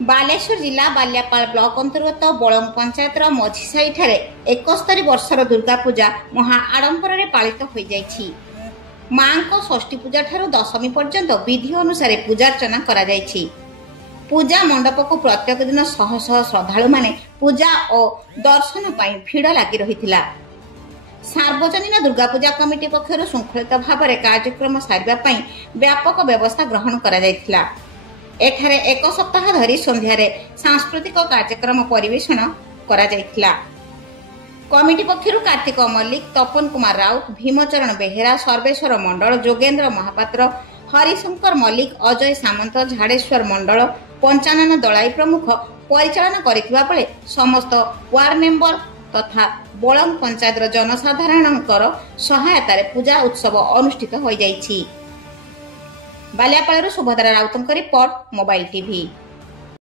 बालेश्वर जिला बाल्यापाल ब्लॉक अंतर्गत बलंग पंचायतर मझीसाई ठारे 71 वर्षर दुर्गा पूजा महा आडंबर पालित हो जाइछि। मां को षष्ठी पूजा ठारू दशमी पर्यंत विधि अनुसार पूजार्चना करा जाइछि। पूजा मंडप को प्रत्येक दिन शह शह श्रद्धालु माने पूजा और दर्शन पाई भीड़ लगी रहिथिला। सार्वजनिक दुर्गा पूजा कमिटी पक्षर शृंखलित भाव में कार्यक्रम सारिबा पई व्यापक व्यवस्था ग्रहण करा जाइथिला। एठारे एक सप्ताह धरी संध्यारे सांस्कृतिक कार्यक्रम परिवेषण करा जाइथिला। कमिटी पक्षर कार्तिक मल्लिक, तपन कुमार राउत, भीमचरण बेहेरा, सर्वेश्वर मंडल, जोगेन्द्र महापात्र, हरिशंकर मल्लिक, अजय सामंत, झाड़ेश्वर मंडल, पंचानन दलाई प्रमुख परिचालन करिथिबा बेले समस्त वार्ड मेंबर तथा बलंग पंचायतर जनसाधारणकर सहायतार पूजा उत्सव अनुष्ठित हो जाइछि। बाल्यापालर सुभद्रा राउतଙ୍କ रिपोर्ट मोबाइल टीवी।